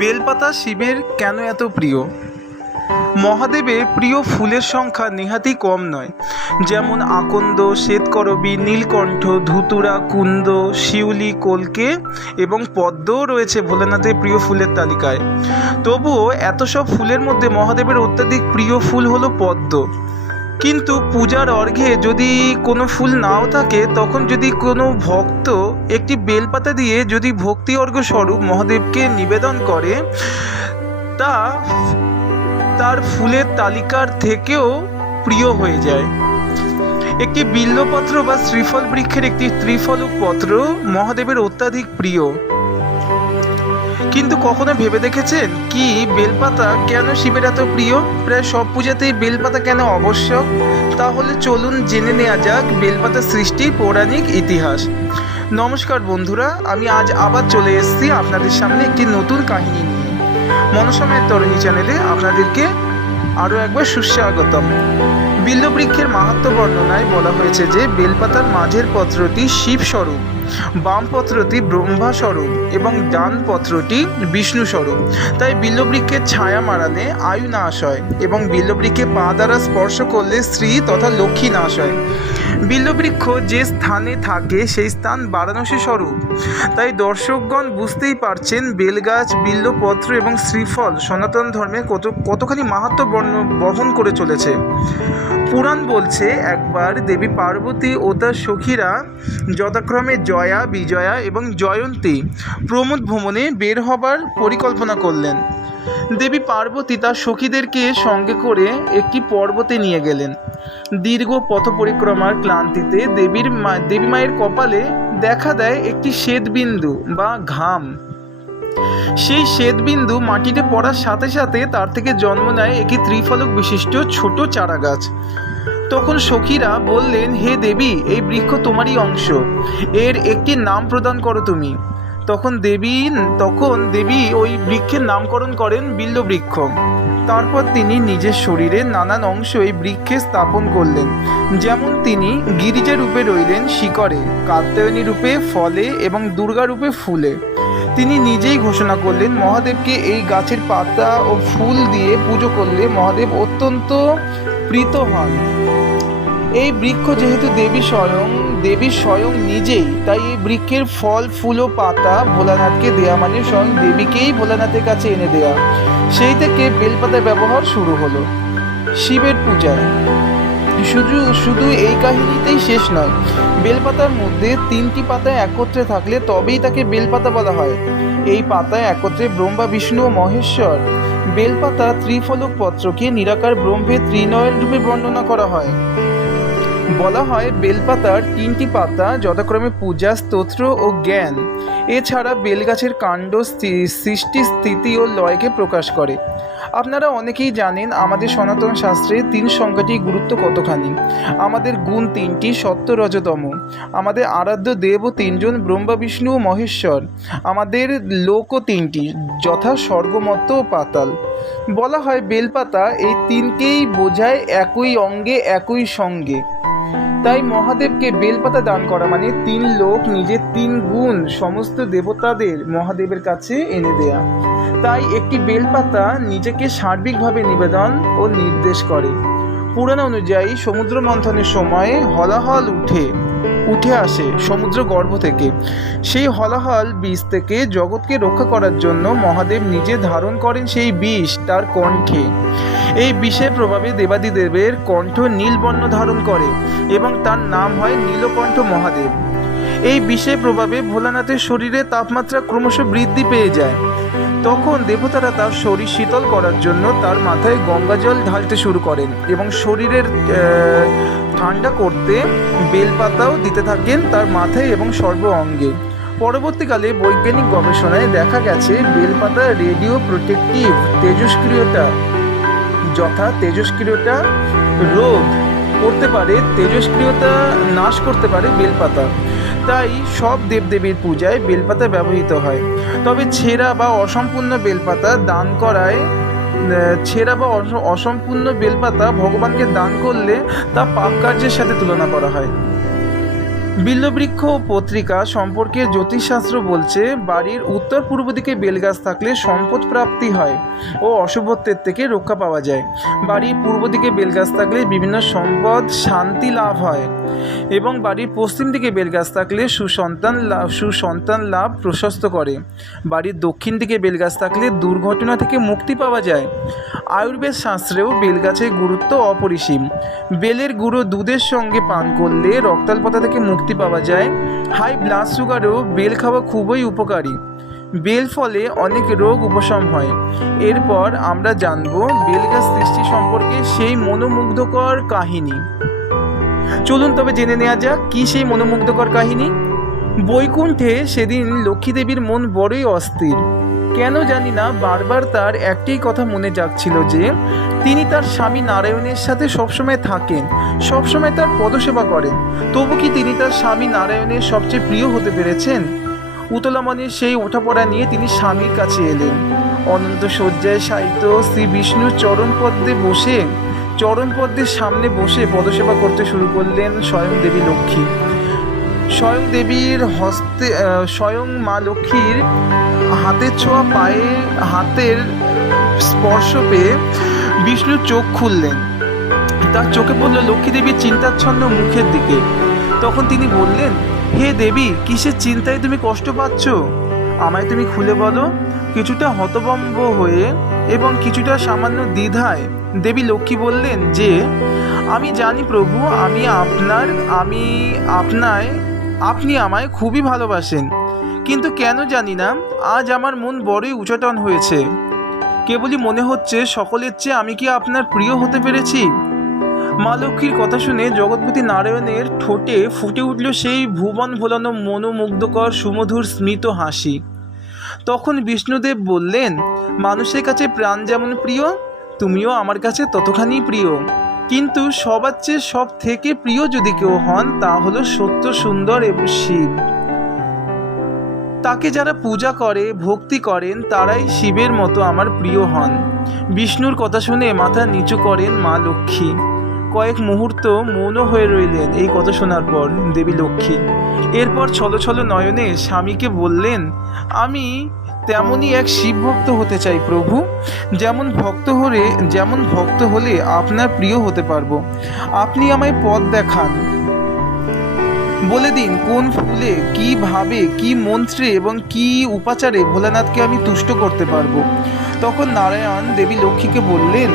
বেলপাতা শিবের কেন এত প্রিয়? মহাদেবের প্রিয় ফুলের সংখ্যা নেহাতই কম নয়। যেমন আকন্দ, শ্বেতকরবী, নীলকণ্ঠ, ধুতুরা, কুন্দ, শিউলি, কলকে এবং পদ্মও রয়েছে ভোলেনাথের প্রিয় ফুলের তালিকায়। তবুও এত সব ফুলের মধ্যে মহাদেবের অত্যাধিক প্রিয় ফুল হলো পদ্ম। কিন্তু পূজার অর্ঘ্যে যদি কোনো ফুল নাও থাকে, তখন যদি কোনো ভক্ত একটি বেলপাতা দিয়ে যদি ভক্তি অর্ঘ্য স্বরূপ মহাদেবকে নিবেদন করে, তা তার ফুলের তালিকার থেকেও প্রিয় হয়ে যায়। একটি বিল্বপত্র বা শ্রীফল বৃক্ষের একটি ত্রিফলক পত্র মহাদেবের অত্যাধিক প্রিয়। কিন্তু কখনো ভেবে দেখেছেন কি বেলপাতা কেন শিবের এত প্রিয়? প্রায় সব পূজাতেই বেলপাতা কেন আবশ্যক? তাহলে চলুন জেনে নেওয়া যাক বেলপাতা সৃষ্টির পৌরাণিক ইতিহাস। নমস্কার বন্ধুরা, আমি আজ আবার চলে এসেছি আপনাদের সামনে একটি নতুন কাহিনী নিয়ে। মনসাময়ের তরণী চ্যানেলে আপনাদেরকে আরও একবার সুস্বাগতম। বিল্ববৃক্ষের মাহাত্ম্য বর্ণনায় বলা হয়েছে যে বেলপাতার মাঝের পত্রটি শিব স্বরূপ, বাম পত্রটি ব্রহ্মা স্বরূপ এবং ডান পত্রটি বিষ্ণু স্বরূপ। তাই বিল্ববৃক্ষের ছায়া মারালে আয়ু নাশ হয় এবং বিল্ববৃক্ষে পা দ্বারা স্পর্শ করলে স্ত্রী তথা লক্ষ্মী নাশ হয়। বিল্ববৃক্ষ যে স্থানে থাকে সেই স্থান বারাণসী স্বরূপ। তাই দর্শকগণ বুঝতেই পারছেন বেলগাছ, বিল্বপত্র এবং শ্রীফল সনাতন ধর্মে কতখানি মাহাত্ম্য বহন করে চলেছে। পুরাণ বলছে একবার দেবী পার্বতী ও তার সখীরা যথাক্রমে জয়া, বিজয়া এবং জয়ন্তী প্রমোদ ভ্রমণে বের হবার পরিকল্পনা করলেন। দেবী পার্বতী তার সখীদেরকে সঙ্গে করে একটি পর্বতে নিয়ে গেলেন। দীর্ঘ পথ পরিক্রমার ক্লান্তিতে দেবী মায়ের কপালে দেখা দেয় একটি শ্বেতবিন্দু বা ঘাম। সেই শ্বেতবিন্দু মাটিতে পড়ার সাথে সাথে তার থেকে জন্ম নেয় একটি ত্রিফলক বিশিষ্ট ছোট চারা গাছ। তখন সখীরা বললেন, হে দেবী, এই বৃক্ষ তোমারই অংশ, এর একটি নাম প্রদান করো তুমি। তখন দেবী ওই বৃক্ষের নামকরণ করেন বিল্ববৃক্ষ। তারপর তিনি নিজের শরীরের নানান অংশ এই বৃক্ষে স্থাপন করলেন। যেমন তিনি গিরিজা রূপে রইলেন শিকড়ে, কাত্যায়নী রূপে ফলে এবং দুর্গা রূপে ফুলে। তিনি নিজেই ঘোষণা করলেন মহাদেবকে এই গাছের পাতা ও ফুল দিয়ে পুজো করলে মহাদেব অত্যন্ত প্রীত হন। এই বৃক্ষ যেহেতু দেবী স্বয়ং নিজেই, তাই এই বৃক্ষের ফল, ফুল ও পাতা ভোলানাথকে দেয়া মানে স্বয়ং দেবীকেই ভোলানাথের কাছে এনে দেয়া। সেই থেকে বেলপাতার ব্যবহার শুরু হলো শিবের পূজায়। শুধু এই কাহিনীতেই শেষ নয়। বেলপাতার মধ্যে 3টি পাতা একত্রে থাকলে তবেই তাকে বেলপাতা বলা হয়। এই পাতায় একত্রে ব্রহ্মা, বিষ্ণু ও মহেশ্বর। বেলপাতা ত্রিফলক পত্রকে নিরাকার ব্রহ্মের ত্রিনয়ন রূপে বর্ণনা করা হয়। বলা হয় বেলপাতার 3টি পাতা যথাক্রমে পূজা, স্তোত্র ও জ্ঞান। এছাড়া বেলগাছের কাণ্ড সৃষ্টি, স্থিতি ও লয়কে প্রকাশ করে। আপনারা অনেকেই জানেন আমাদের সনাতন শাস্ত্রে 3 সংখ্যাটির গুরুত্ব কতখানি। আমাদের গুণ 3টি, সত্য, রজতম। আমাদের আরাধ্য দেবও 3 জন, ব্রহ্মা, বিষ্ণু ও মহেশ্বর। আমাদের লোকও 3টি, যথা স্বর্গ, মর্ত্য ও পাতাল। বলা হয় বেলপাতা এই 3কেই বোঝায়, একই অঙ্গে একই সঙ্গে। তাই মহাদেবকে বেলপাতা দান করা মানে 3 লোক, নিজের 3 গুণ সমস্ত দেবতাদের মহাদেবের কাছে এনে দেয়া। তাই একটি বেলপাতা নিজেকে সার্বিকভাবে নিবেদন ও নির্দেশ করে। পুরাণ অনুযায়ী সমুদ্র মন্থনের সময় হলাহল উঠে আসে সমুদ্র গর্ভ থেকে। সেই হলাহল বীজ থেকে জগৎকে রক্ষা করার জন্য মহাদেব নিজে ধারণ করেন সেই বিষ তার কণ্ঠে। এই বিষের প্রভাবে দেবাদিদেবের কণ্ঠ নীলবর্ণ ধারণ করে এবং তার নাম হয় নীলকণ্ঠ মহাদেব। এই বিষের প্রভাবে ভোলানাথের শরীরে তাপমাত্রা ক্রমশ বৃদ্ধি পেয়ে যায়। তখন দেবতারা তার শরীর শীতল করার জন্য তার মাথায় গঙ্গা জল ঢালতে শুরু করেন এবং শরীরের ঠান্ডা করতে বেলপাতাও দিতে থাকেন তার মাথায় এবং সর্ব অঙ্গে। পরবর্তীকালে বৈজ্ঞানিক গবেষণায় দেখা গেছে বেলপাতা রেডিও প্রোটেক্টিভ তেজস্ক্রিয়তা, যথা তেজস্ক্রিয়তা রোধ করতে পারে, তেজস্ক্রিয়তা নাশ করতে পারে বেলপাতা। তাই সব দেবদেবীর পূজায় বেলপাতা ব্যবহৃত হয়। তবে ছেঁড়া বা অসম্পূর্ণ বেলপাতা ভগবানকে দান করলে তা পাপ কার্যের সাথে তুলনা করা হয়। বিল্ববৃক্ষ ও পত্রিকা সম্পর্কে জ্যোতিষশাস্ত্র বলছে বাড়ির উত্তর পূর্ব দিকে বেলগাছ থাকলে সম্পদ প্রাপ্তি হয় ও অশুভত্বের থেকে রক্ষা পাওয়া যায়। বাড়ির পূর্ব দিকে বেলগাছ থাকলে বিভিন্ন সম্পদ শান্তি লাভ হয় এবং বাড়ির পশ্চিম দিকে বেলগাছ থাকলে সুসন্তান লাভ প্রশস্ত করে। বাড়ির দক্ষিণ দিকে বেলগাছ থাকলে দুর্ঘটনা থেকে মুক্তি পাওয়া যায়। আয়ুর্বেদ শাস্ত্রেও বেলগাছের গুরুত্ব অপরিসীম। বেলের গুঁড়ো দুধের সঙ্গে পান করলে রক্তাল্পতা থেকে মুক্তি পাওয়া যায়। হাই ব্লাড সুগারেও বেল খাওয়া খুবই উপকারী। বেল ফলে অনেক রোগ উপশম হয়। এরপর আমরা জানব বেলগাছ সৃষ্টি সম্পর্কে সেই মনোমুগ্ধকর কাহিনী। চলুন তবে জেনে নেওয়া যাক কি সেই মনোমুগ্ধকর কাহিনী। বৈকুণ্ঠে সেদিন লক্ষ্মী দেবীর মন বড়ই অস্থির। কেন জানি না বারবার তার একটাই কথা মনে যাচ্ছিল যে তিনি তার স্বামী নারায়ণের সাথে সবসময় থাকেন, সবসময় তার পদসেবা করেন। তবু কি তিনি তার স্বামী নারায়ণের সবচেয়ে প্রিয় হতে পেরেছেন? উতলামণির সেই ওঠাপড়া নিয়ে তিনি স্বামীর কাছে এলেন। অনন্ত শয্যায় শায়িত শ্রী বিষ্ণুর চরণপদ্মের সামনে বসে পদসেবা করতে শুরু করলেন স্বয়ং দেবী লক্ষ্মী। স্বয়ং মা লক্ষ্মীর হাতের ছোঁয়া পায়ে হাতের স্পর্শ পেয়ে বিষ্ণুর চোখ খুললেন। তার চোখে পড়ল লক্ষ্মী দেবীর চিন্তাচ্ছন্ন মুখের দিকে। তখন তিনি বললেন, হে দেবী, কিসের চিন্তায় তুমি কষ্ট পাচ্ছ? আমায় তুমি খুলে বলো। কিছুটা হতভম্ব হয়ে এবং কিছুটা সামান্য দ্বিধায় দেবী লক্ষ্মী বললেন যে আমি জানি প্রভু, আপনি আমায় খুবই ভালোবাসেন, কিন্তু কেন জানি না আজ আমার মন বড়ই উচাটন হয়েছে। কেবলই মনে হচ্ছে সকলের চেয়ে আমি কি আপনার প্রিয় হতে পেরেছি? মা লক্ষ্মীর কথা শুনে জগৎপতি নারায়ণের ঠোঁটে ফুটে উঠল সেই ভুবন ভোলানো মনোমুগ্ধকর সুমধুর স্মিত হাসি। তখন বিষ্ণুদেব বললেন, মানুষের কাছে প্রাণ যেমন প্রিয়, তুমিও আমার কাছে ততখানি প্রিয়। কিন্তু সবার চেয়ে সব থেকে প্রিয় যদি কেউ হন, তা হলো সত্য সুন্দর এবং শিব। তাকে যারা পূজা করে, ভক্তি করেন, তারাই শিবের মতো আমার প্রিয় হন। বিষ্ণুর কথা শুনে মাথা নিচু করেন মা লক্ষ্মী। কয়েক মুহূর্ত মৌন হয়ে রইলেন এই কথা শোনার পর দেবী লক্ষ্মী। এরপর ছলছল নয়নে স্বামীকে বললেন, আমি তেমনই এক শিব ভক্ত হতে চাই প্রভু। যেমন ভক্ত হলে আপনার প্রিয় হতে পারবো। আপনি আমায় পথ দেখান, বলে দিন কোন ফুলে, কিভাবে, কি মন্ত্রে এবং কি উপাচারে ভোলানাথকে আমি তুষ্ট করতে পারবো। তখন নারায়ণ দেবী লক্ষ্মীকে বললেন,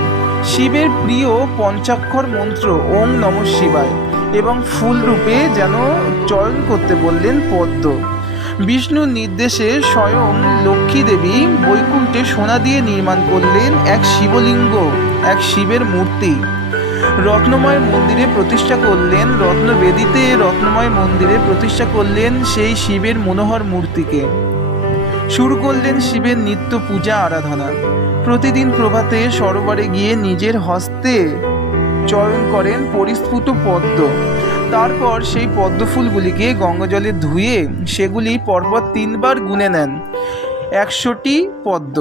শিবের প্রিয় পঞ্চাক্ষর মন্ত্র ওং নমঃ শিবায় এবং ফুল রূপে যেন চয়ন করতে বললেন পদ্ম। বিষ্ণুর নির্দেশে স্বয়ং লক্ষ্মী দেবী বৈকুণ্ঠে সোনা দিয়ে নির্মাণ করলেন এক শিবলিঙ্গ, এক শিবের মূর্তি। রত্নময় মন্দিরে প্রতিষ্ঠা করলেন সেই শিবের মনোহর মূর্তিকে। শুরু করলেন শিবের নিত্য পূজা আরাধনা। প্রতিদিন প্রভাতে সরোবরে গিয়ে নিজের হস্তে চয়ন করেন পরিস্ফুট পদ্ম। তারপর সেই পদ্মফুলগুলিকে গঙ্গাজলে ধুয়ে সেগুলি পরপর 3 বার গুনে নেন 100টি পদ্ম।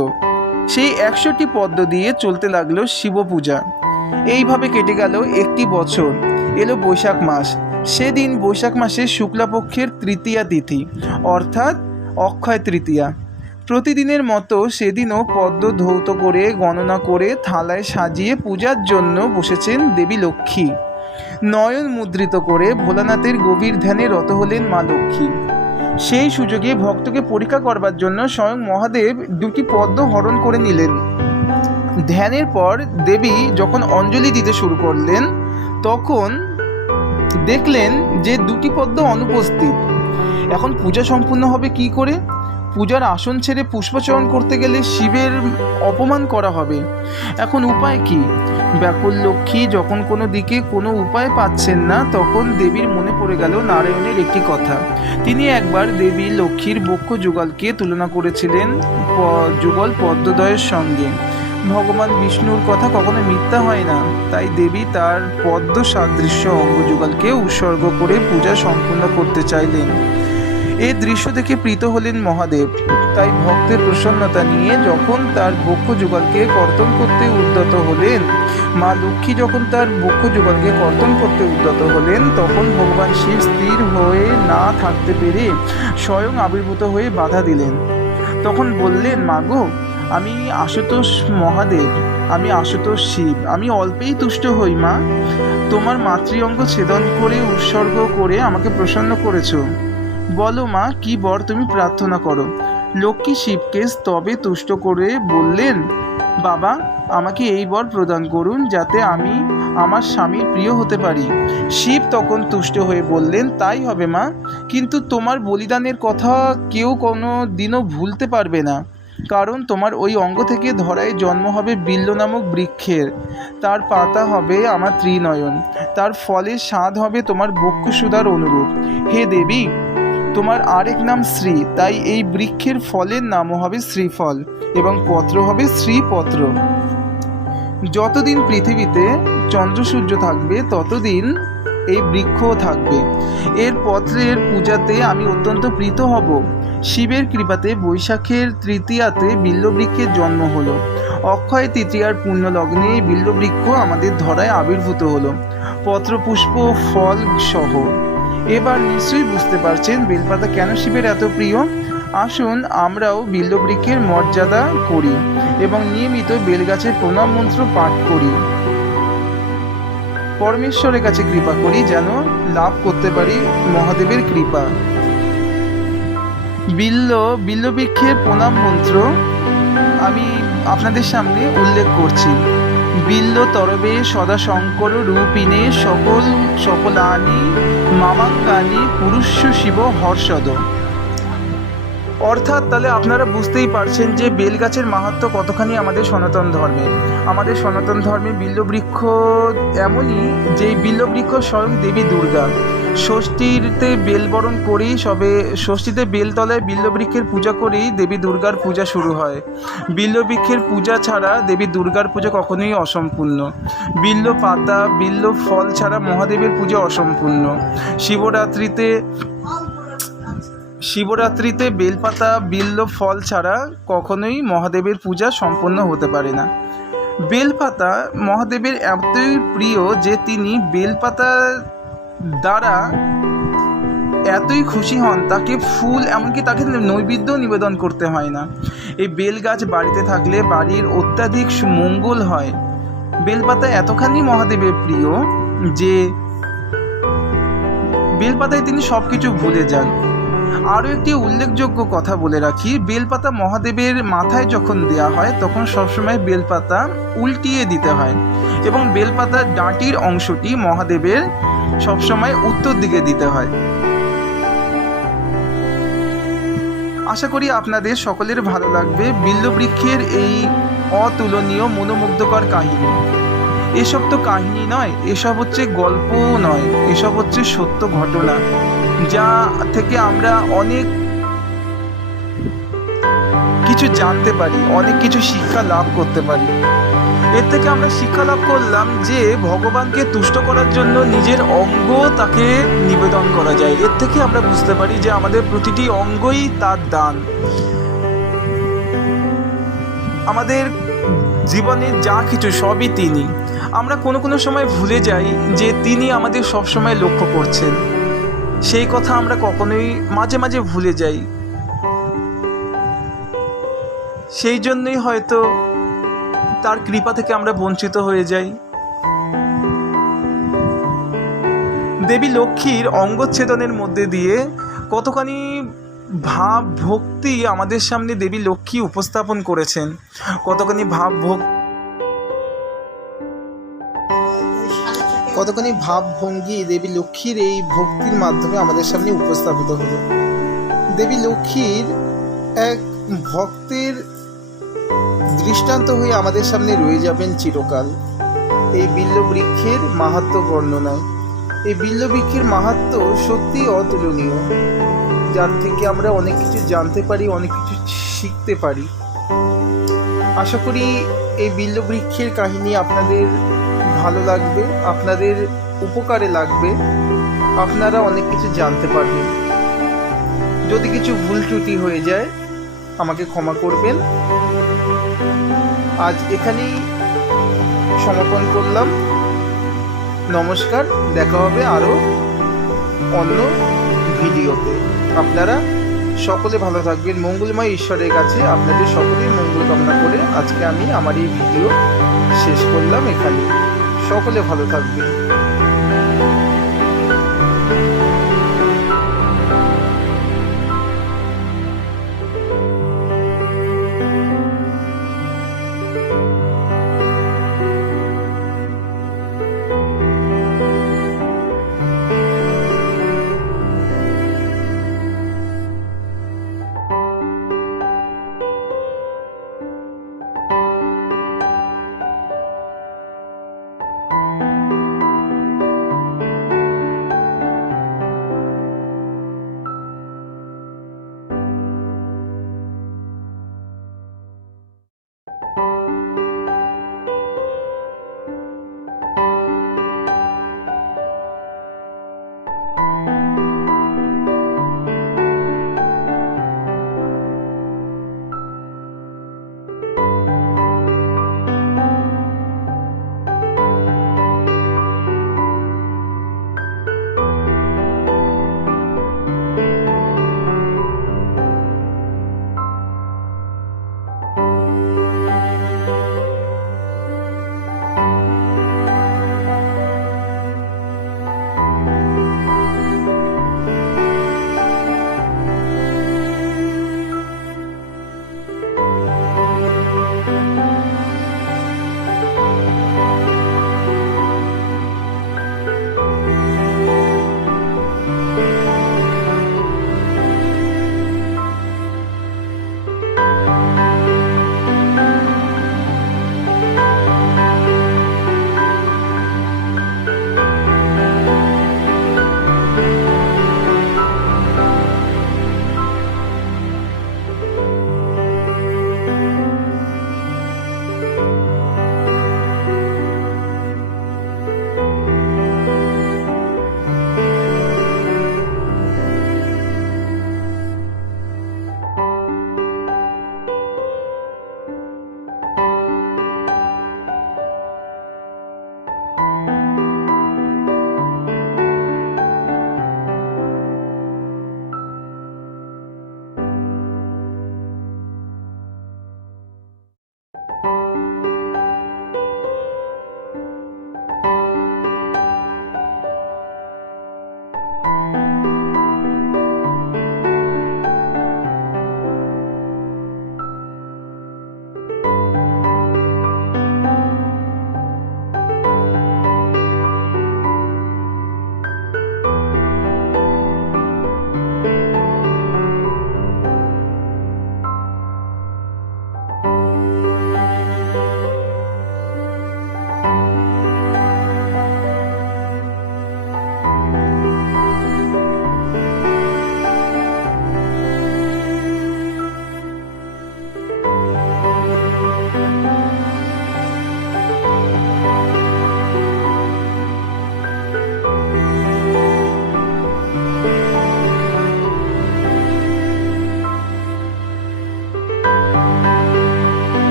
সেই 100টি পদ্ম দিয়ে চলতে লাগলো শিবপূজা। এইভাবে কেটে গেল একটি বছর। এলো বৈশাখ মাস। সেদিন বৈশাখ মাসের শুক্লাপক্ষের তৃতীয়া তিথি, অর্থাৎ অক্ষয় তৃতীয়া। প্রতিদিনের মতো সেদিনও পদ্ম ধৌত করে গণনা করে থালায় সাজিয়ে পূজার জন্য বসেছেন দেবী লক্ষ্মী। নয়ন মুদ্রিত করে ভোলানাথের গভীর ধ্যানে রত হলেন মা লক্ষ্মী। সেই সুযোগে ভক্তকে পরীক্ষা করবার জন্য স্বয়ং মহাদেব 2টি পদ্ম হরণ করে নিলেন। ধ্যানের পর দেবী যখন অঞ্জলি দিতে শুরু করলেন, তখন দেখলেন যে 2টি পদ্ম অনুপস্থিত। এখন পূজা সম্পূর্ণ হবে কি করে? পূজার আসন ছেড়ে পুষ্পচয়ন করতে গেলে শিবের অপমান করা হবে। এখন উপায় কি? ব্যাকুল লক্ষ্মী যখন কোনো দিকে কোনো উপায় পাচ্ছেন না, তখন দেবীর মনে পড়ে গেল নারায়ণের একটি কথা। তিনি একবার দেবী লক্ষ্মীর বক্ষ যুগলকে তুলনা করেছিলেন যুগল পদ্মদ্বয়ের সঙ্গে। ভগবান বিষ্ণুর কথা কখনো মিথ্যা হয় না, তাই দেবী তার পদ্ম সাদৃশ্য অঙ্গযুগলকে উৎসর্গ করে পূজা সম্পূর্ণ করতে চাইলেন। এই দৃশ্য দেখে প্রীত হলেন মহাদেব। তাই ভক্তের প্রসন্নতা নিয়ে যখন তার বক্ষ যুগলকে কর্তন করতে উদ্যত হলেন, মা লক্ষ্মী যখন তার বক্ষ যুগলকে কর্তন করতে উদ্যত হলেন, তখন ভগবান শিব স্থির হয়ে না থাকতে পেরে স্বয়ং আবির্ভূত হয়ে বাধা দিলেন। তখন বললেন, মাগো, আমি আশুতোষ মহাদেব, আমি আশুতোষ শিব, আমি অল্পেই তুষ্ট হই মা। তোমার মাতৃঅঙ্গ ছেদন করে উৎসর্গ করে আমাকে প্রসন্ন করেছ। বলো মা, কি বর তুমি প্রার্থনা করো। লক্ষ্মী শিবকে স্তবে তুষ্ট করে বললেন, বাবা, আমাকে এই বর প্রদান করুন যাতে আমি আমার স্বামীর প্রিয় হতে পারি। শিব তখন তুষ্ট হয়ে বললেন, তাই হবে মা, কিন্তু তোমার বলিদানের কথা কেউ কোনো দিনও ভুলতে পারবে না, কারণ তোমার ওই অঙ্গ থেকে ধরায় জন্ম হবে বিল্ল নামক বৃক্ষের, তার পাতা হবে আমার ত্রিনয়ন, তার ফলের স্বাদ হবে তোমার বক্ষসুধার অনুরূপ। হে দেবী, তোমার আরেক নাম শ্রী, তাই এই বৃক্ষের ফলের নামও হবে শ্রীফল এবং পত্র হবে শ্রীপত্র। যতদিন পৃথিবীতে চন্দ্র সূর্য থাকবে ততদিন এই বৃক্ষও থাকবে। এর পত্রের পূজাতে আমি অত্যন্ত প্রীত হব। শিবের কৃপাতে বৈশাখের তৃতীয়াতে বিল্লবৃক্ষের জন্ম হলো। অক্ষয় তৃতীয়ার পুণ্য লগ্নে বিল্লবৃক্ষ আমাদের ধরায় আবির্ভূত হলো, পত্রপুষ্প ফল সহ। এবার নিশ্চয়ই বুঝতে পারছেন বেলপাতা কেন শিবের এত প্রিয়। আসুন আমরাও বিল্লবৃক্ষের মর্যাদা করি এবং নিয়মিত বেলগাছের প্রণাম মন্ত্র পাঠ করি। পরমেশ্বরের কাছে কৃপা করি যেন লাভ করতে পারি মহাদেবের কৃপা। বিল্লবৃক্ষের প্রণাম মন্ত্র আমি আপনাদের সামনে উল্লেখ করছি। বিল্ল তরবে সদা শঙ্কর রূপিণে সকলানি মামাঙ্গানি পুরুষ শিব হর্ষদ। অর্থাৎ তাহলে আপনারা বুঝতেই পারছেন যে বেলগাছের মাহাত্ম্য কতখানি আমাদের সনাতন ধর্মে। আমাদের সনাতন ধর্মে বিল্লবৃক্ষ এমনই যে বিল্লবৃক্ষ স্বয়ং দেবী দুর্গা। ষষ্ঠীতে বেলবরণ করেই ষষ্ঠীতে বেলতলায় বিল্লবৃক্ষের পূজা করেই দেবী দুর্গার পূজা শুরু হয়। বিল্লবৃক্ষের পূজা ছাড়া দেবী দুর্গার পূজা কখনোই অসম্পূর্ণ। বিল্ল পাতা বিল্ল ফল ছাড়া মহাদেবের পূজা অসম্পূর্ণ। শিবরাত্রিতে বেলপাতা বিল্ল ফল ছাড়া কখনোই মহাদেবের পূজা সম্পন্ন হতে পারে না। বেলপাতা মহাদেবের এতই প্রিয় যে তিনি বেলপাতার দ্বারা এতই খুশি হন, তাকে ফুল এমনকি তাকে নৈবেদ্য নিবেদন করতে হয় না। এই বেলগাছ বাড়িতে থাকলে বাড়ির অত্যাধিক মঙ্গল হয়। বেলপাতা এতখানি মহাদেবের প্রিয় যে বেলপাতায় তিনি সব কিছু ভুলে যান। আরও একটি উল্লেখযোগ্য কথা বলে রাখি, বেলপাতা মহাদেবের মাথায় যখন দেওয়া হয় তখন সবসময় বেলপাতা উল্টিয়ে দিতে হয় এবং বেলপাতার ডাঁটির অংশটি মহাদেবের সবসময় উত্তর দিকে দিতে হয়। আশা করি আপনাদের সকলের ভালো লাগবে বিল্লবৃক্ষের এই অতুলনীয় মনোমুগ্ধকর কাহিনী। এসব তো কাহিনী নয়, এসব হচ্ছে গল্প নয়, এসব হচ্ছে সত্য ঘটনা, যা থেকে আমরা অনেক কিছু জানতে পারি, অনেক কিছু শিক্ষা লাভ করতে পারি। এর থেকে আমরা শিক্ষা লাভ করলাম যে ভগবানকে তুষ্ট করার জন্য নিজের অঙ্গ তাকে নিবেদন করা যায়। এর থেকে আমরা বুঝতে পারি যে আমাদের প্রতিটি অঙ্গই তার দান। আমাদের জীবনের যা কিছু সবই তিনি। আমরা কোনো সময় ভুলে যাই যে তিনি আমাদের সবসময় লক্ষ্য করছেন। সেই কথা আমরা কখনোই মাঝে মাঝে ভুলে যাই। সেই জন্যই হয়তো তার কৃপা থেকে আমরা বঞ্চিত হয়ে যাই। দেবী লক্ষ্মীর অঙ্গচ্ছেদনের মধ্যে দিয়ে কতখানি ভাব ভক্তি আমাদের সামনে দেবী লক্ষ্মী উপস্থাপন করেছেন, কতখানি ভাবভঙ্গি দেবী লক্ষ্মীর এই ভক্তির মাধ্যমে আমাদের সামনে উপস্থাপিত হলো। দেবী লক্ষ্মীর এক ভক্তের দৃষ্টান্ত হয়ে আমাদের সামনে রয়ে যাবেন চিরকাল এই বিল্লবৃক্ষের মাহাত্ম্য বর্ণনায়। এই বিল্লবৃক্ষের মাহাত্ম্য সত্যি অতুলনীয়, যার থেকে আমরা অনেক কিছু জানতে পারি, অনেক কিছু শিখতে পারি। আশা করি এই বিল্লবৃক্ষের কাহিনী আপনাদের ভালো লাগবে, আপনাদের উপকারে লাগবে, আপনারা অনেক কিছু জানতে পারবেন। যদি কিছু ভুল ত্রুটি হয়ে যায় আমাকে ক্ষমা করবেন। আজ এখানেই সমাপন করলাম। নমস্কার, দেখা হবে আরও অন্য ভিডিওতে। আপনারা সকলে ভালো থাকবেন। মঙ্গলময় ঈশ্বরের কাছে আপনাদের সকলের মঙ্গল কামনা করে আজকে আমি আমার এই ভিডিও শেষ করলাম এখানে। সকলে ভালো থাকবেন।